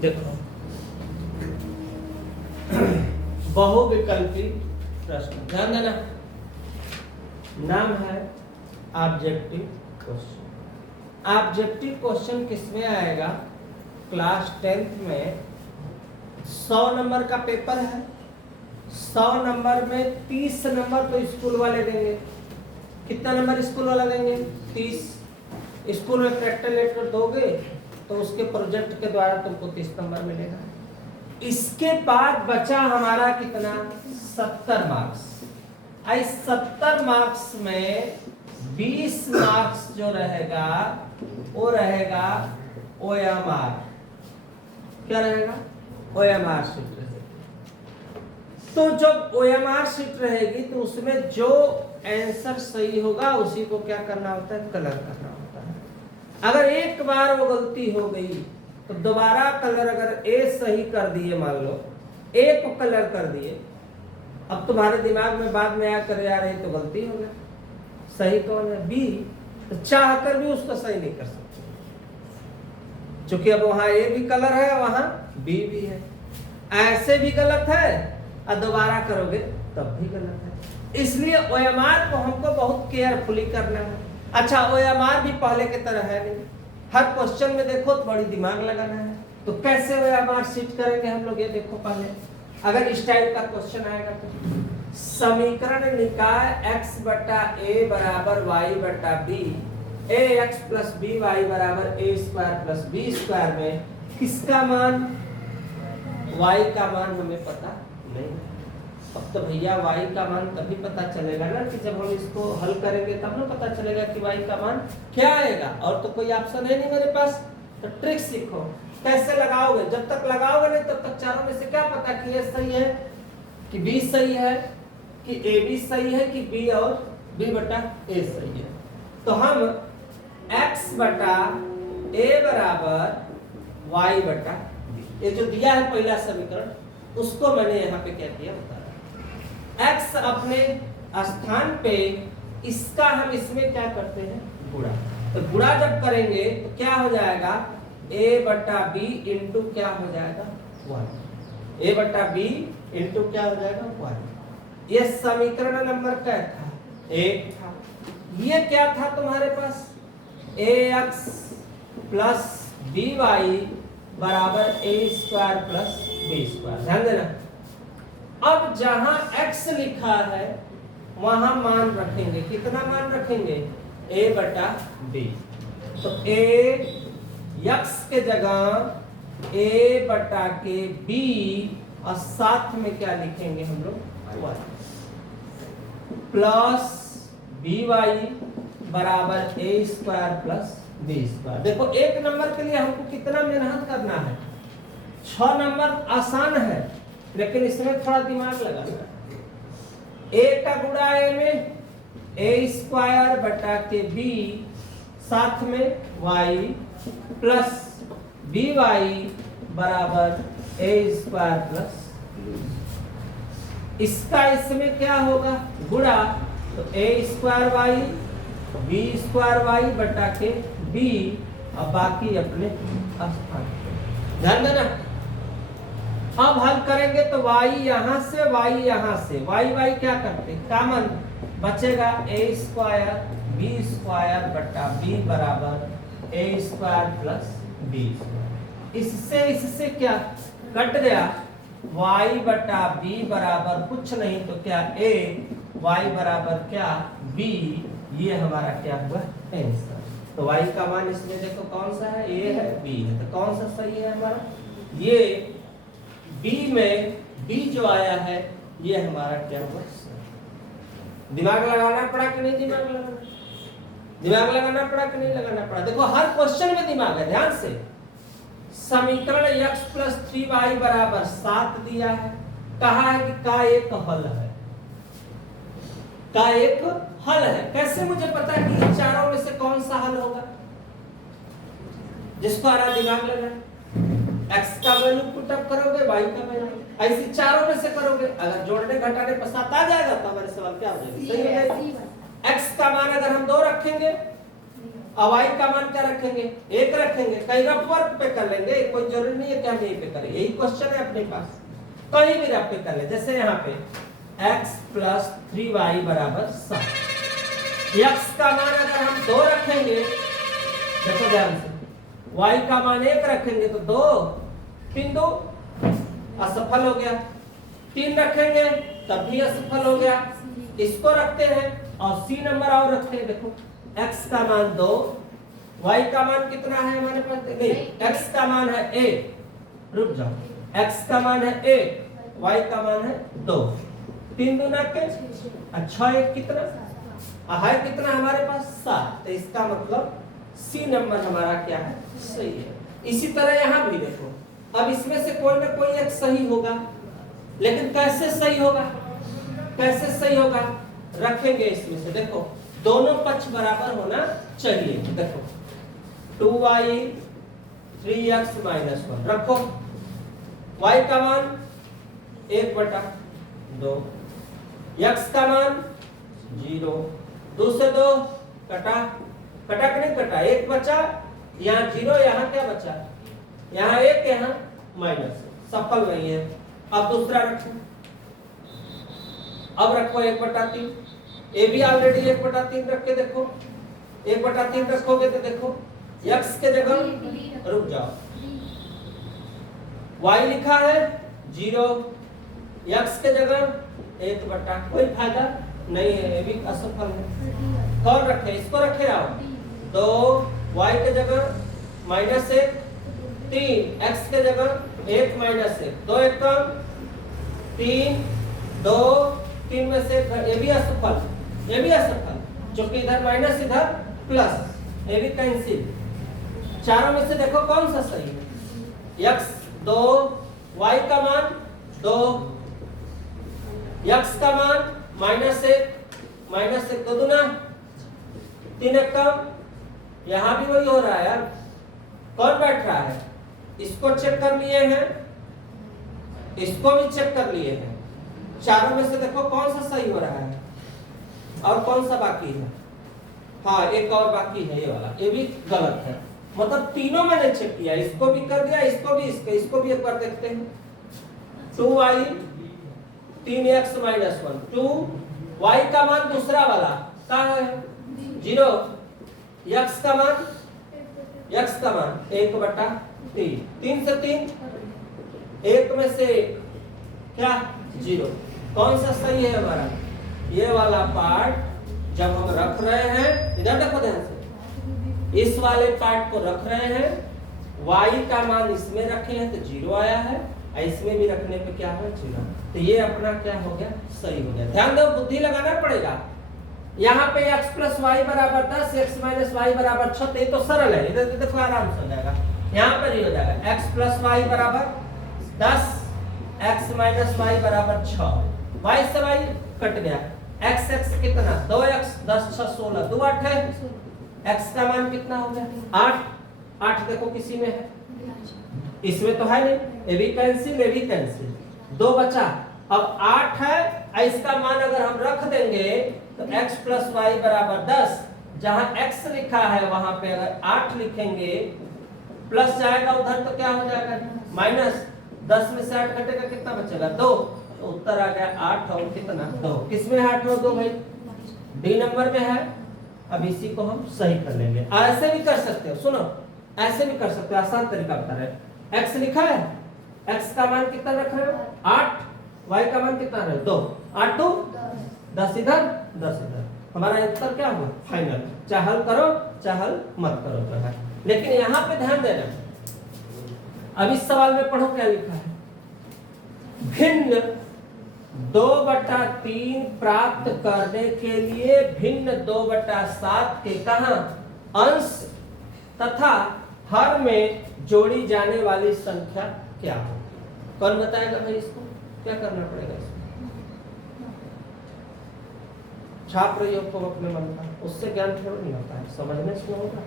देखो बहुविकल्पी प्रश्न, ध्यान देना, नाम है ऑब्जेक्टिव क्वेश्चन। ऑब्जेक्टिव क्वेश्चन किसमें आएगा? क्लास 10th में 100 नंबर का पेपर है। 100 नंबर में 30 नंबर तो स्कूल वाले देंगे। कितना नंबर स्कूल वाला देंगे? 30। स्कूल में प्रैक्टिकल लेटर दोगे तो उसके प्रोजेक्ट के द्वारा तुमको 30 नंबर मिलेगा। इसके बाद बचा हमारा कितना? 70 मार्क्स। इस 70 मार्क्स में 20 मार्क्स जो रहेगा वो रहेगा OMR। क्या रहेगा? OMR शीट रहेगी। तो जब OMR शीट रहेगी तो उसमें जो आंसर सही होगा उसी को क्या करना होता है? कलर करना होता है। अगर एक बार वो गलती हो गई तो दोबारा कलर, अगर A सही कर दिए, मान लो A को कलर कर दिए, अब तुम्हारे दिमाग में बाद में आया कर यार ये तो गलती हो गया, सही कौन है? B। तो चाह कर भी उसको सही नहीं कर सकते, क्योंकि अब वहां A भी कलर है, वहां B भी है। ऐसे भी गलत है और दोबारा करोगे तब भी गलत है। इसलिए OMR को हमको बहुत केयरफुली करना है। अच्छा, OMR भी पहले की तरह है नहीं, हर क्वेश्चन में देखो तो बड़ी दिमाग लगाना है। तो कैसे OMR शीट करेंगे हम लोग, ये देखो। पहले अगर इस टाइप का क्वेश्चन आएगा तो समीकरण निकाय x बटा a बराबर y बटा b, ax प्लस by बराबर a square plus b square में किसका मान? y का मान हमें पता नहीं। अब तो भैया y का मान तभी पता चलेगा ना कि जब हम इसको हल करेंगे, तब ना पता चलेगा कि y का मान क्या आएगा। और तो कोई ऑप्शन है नहीं मेरे पास, तो ट्रिक सीखो। कैसे लगाओगे? जब तक लगाओगे नहीं तब तक चारों में से क्या पता कि a सही है कि b सही है कि ab सही है कि b और b बटा a सही है। तो हम x बटा a बराबर y बटा b, ये जो दिया है पहला समीकरण, उसको मैंने यहाँ पे क्या किया बता रहा। x अपने स्थान पे, इसका हम इसमें क्या करते हैं? गुणा। तो गुणा जब करेंगे तो क्या हो जाएगा? a बटा b इंटू क्या हो जाएगा? 1। a बटा b इंटू क्या हो जाएगा? 1। ये समीकरण नंबर क्या था? 1 था। ये क्या था तुम्हारे पास? ax प्लस by बराबर a square plus b square. ध्यान देना, अब जहां x लिखा है वहां मान रखेंगे। कितना मान रखेंगे? a बटा b। तो a x के जगह a बटा के b और साथ में क्या लिखेंगे हम लोग? 1 प्लस by बराबर a square plus b square. देखो एक नंबर के लिए हमको कितना मेहनत करना है। 6 नंबर आसान है, लेकिन इसमें थोड़ा दिमाग लगाना है। a का गुणा a में a स्क्वायर बटा के b, साथ में y प्लस by बराबर a स्क्वायर प्लस, इसका इसमें क्या होगा? गुणा। तो a square y b square y बटा के b और बाकी अपने स्थान। ध्यान देना, अब हल करेंगे तो y यहां से y यहां से, y क्या करते? कॉमन बचेगा a स्क्वायर b स्क्वायर बटा b बराबर a स्क्वायर प्लस b। इससे क्या कट गया? y बटा b बराबर कुछ नहीं तो क्या a, y बराबर क्या b। ये हमारा क्या हुआ? आंसर। तो y का मान इसमें देखो कौन सा है? a है, b है। तो कौन सा सही है हमारा? ये b में b जो आया है ये हमारा क्या हुआ? दिमाग लगाना पड़ा कि नहीं? दिमाग लगाना, दिमाग लगाना पड़ा कि नहीं लगाना पड़ा? देखो हर क्वेश्चन में दिमाग है, ध्यान से। समीकरण x प्लस 3y बराबर 7 दिया है, कहा है कि का एक हल है, का एक हल है। कैसे मुझे पता है कि इन चारों में से कौन सा हल होगा? जिसको आना दिमाग लगा, x का वैल्यू पुट अप करोगे, y का वैल्यू, ऐसे चारों में से करोगे। अगर जोड़ने घटाने पर 7 आ जाएगा तो हमारे सवाल क्या हो जाएगा? सही हो जाएगा। x का मान अगर हम 2 रखेंगे अब y का मान क्या रखेंगे, 1 रखेंगे। कहीं रफ वर्क पे कर लेंगे, कोई जरूरी नहीं है कि हम यहीं पे करें, यही क्वेश्चन है अपने पास, कहीं भी रफ पे कर ले। जैसे यहाँ पे x + 3y = 7, x का मान अगर हम 2 रखेंगे, देखो ध्यान से, y का मान 1 रखेंगे तो 2 3 2 असफल हो गया, 3 रखेंगे तब भी असफल हो गया। इसको रखते हैं और c नंबर और रखते हैं। देखो x का मान 2, y का मान कितना है हमारे पास, नहीं x का मान है 1, रुक जाओ, x का मान है 1, y का मान है 2, 3 दूना के अच्छा 1 कितना है, कितना हमारे पास 7। तो इसका मतलब सी नंबर हमारा क्या है, सही है। इसी तरह यहाँ भी देखो, अब इसमें से कोई ना कोई एक सही होगा, लेकिन कैसे सही होगा, कैसे सही होगा, रखेंगे इसमें से, देखो दोनों पक्ष बराबर होना चाहिए। देखो 2y 3x - 1 रखो, y का मान 1/2, x का मान 0, 2 से 2 कटा, कटा कि नहीं कटा, 1 बचा, यहाँ 0, यहाँ क्या बचा, यहाँ 1, यहाँ माइनस, सफल नहीं है। अब दूसरा रखो, अब रखो 1/3, ये भी ऑलरेडी 1/3 रख के देखो, 1/3 रखोगे तो देखो x के जगह, रुक जाओ, y लिखा है 0, x के जगह 1/, कोई फायदा नहीं है, ये भी असफल है। कौन रखे, इसको रखे आओ, 2 y के जगह -1, 3 x के जगह 1 - 1, 2 1 कम 3, 2 3 में से ये भी असफल, ये भी असफल, क्योंकि इधर माइनस इधर प्लस, ये भी कैंसिल। चारों में से देखो कौन सा सही है, x 2, y का मान 2, x का मान -1 2 दूना 3 1 कम, यहाँ भी वही हो रहा है यार, कौन बैठ रहा है, इसको चेक कर लिए हैं, इसको भी चेक कर लिए हैं। चारों में से देखो कौन सा सही हो रहा है और कौन सा बाकी है, हाँ एक और बाकी है, ये वाला, ये भी गलत है। मतलब तीनों मैंने चेक किया, इसको भी कर दिया, इसको भी, इसको भी एक बार देखते हैं। 2y 3x - 1, 2y का मान दूसरा वाला कहाँ है, 0, x का मान 1/3, 3 से 3, 1 में से क्या 0, कौन सा सही है हमारा, ये वाला पार्ट जब हम रख रहे हैं, इधर देखो ध्यान से, इस वाले पार्ट को रख रहे हैं, y का मान इसमें रखे हैं तो 0 आया है, इसमें भी रखने पे क्या है 0, तो ये अपना क्या हो गया, सही हो गया। ध्यान दो, बुद्धि लगाना पड़ेगा। यहाँ पे x + y = 10, x - y = 6, ये तो सरल है, इधर देखो आराम से हो जाएगा। यहाँ पर ये हो जाएगा x + y = 10, x - y = 6, y से y कट गया, x कितना 2x, 10 6 16, 2 8 है, x का मान कितना हो गया 8, 8 देखो किसी में है, इसमें तो है नहीं, ये भी कैंसिल, ये भी कैंसिल, 2 बचा। अब 8 है, इसका मान अगर हम रख देंगे तो x + y = 10, जहां x लिखा है वहां पे अगर 8 लिखेंगे, प्लस जाएगा उधर तो क्या हो जाएगा माइनस, 10 में से 8 घटेगा कितना बचेगा 2, तो उत्तर आ गया 8 और कितना 2। किसमें 8 और 2 भाई, डी नंबर में है। अब इसी को हम सही कर लेंगे। ऐसे भी कर सकते हो, सुनो ऐसे भी कर सकते हो, आसान तरीका बता रहे। x लिखा है, x का मान कितना रख रहे हो 8, y का मान कितना रहे 2, 8 2 10 इधर 10 इधर, हमारा उत्तर क्या हुआ फाइनल। चाहे हल करो चाहे हल मत करो तो है, लेकिन यहाँ पे ध्यान देना। अब इस सवाल में पढ़ो क्या लिखा है, भिन्न 2/3 प्राप्त करने के लिए भिन्न 2/7 के कहां अंश तथा हर में जोड़ी जाने वाली संख्या क्या हो। कौन बताएगा भाई, इसको क्या करना पड़ेगा, इसमें छाप प्रयोग को अपने मन का, उससे ज्ञान थोड़ा नहीं होता है, समझने से होगा।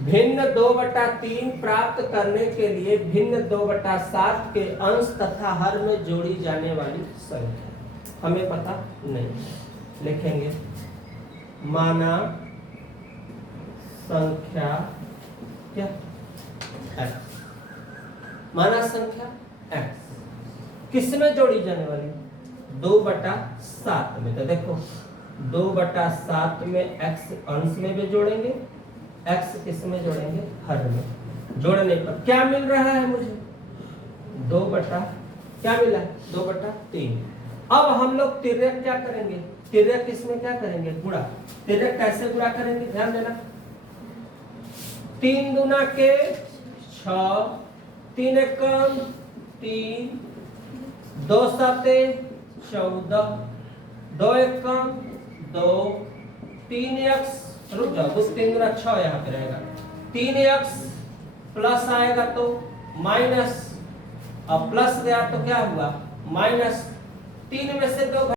भिन्न 2/3 प्राप्त करने के लिए भिन्न 2/7 के अंश तथा हर में जोड़ी जाने वाली संख्या हमें पता नहीं, लिखेंगे माना संख्या क्या x, माना संख्या x किसमें जोड़ी जाने वाली 2/7 में। तो देखो 2/7 में x अंश में भी जोड़ेंगे, x किस में जोड़ेंगे हर में। जोड़ने पर क्या मिल रहा है मुझे 2 बटा क्या मिला 2/3। अब हम लोग तिर्यक क्या करेंगे, तिर्यक किसमें क्या करेंगे गुणा। तिर्यक कैसे गुणा करेंगे ध्यान देना, 3 दूना के 6, 3 एकम 3, 2 साते 14, 2 एकम 2, 3x रुक जाओ 3 दूना 6 यहाँ पे रहेगा, 3x प्लस आएगा तो माइनस, अब प्लस गया तो क्या हुआ माइनस, 3 में से 2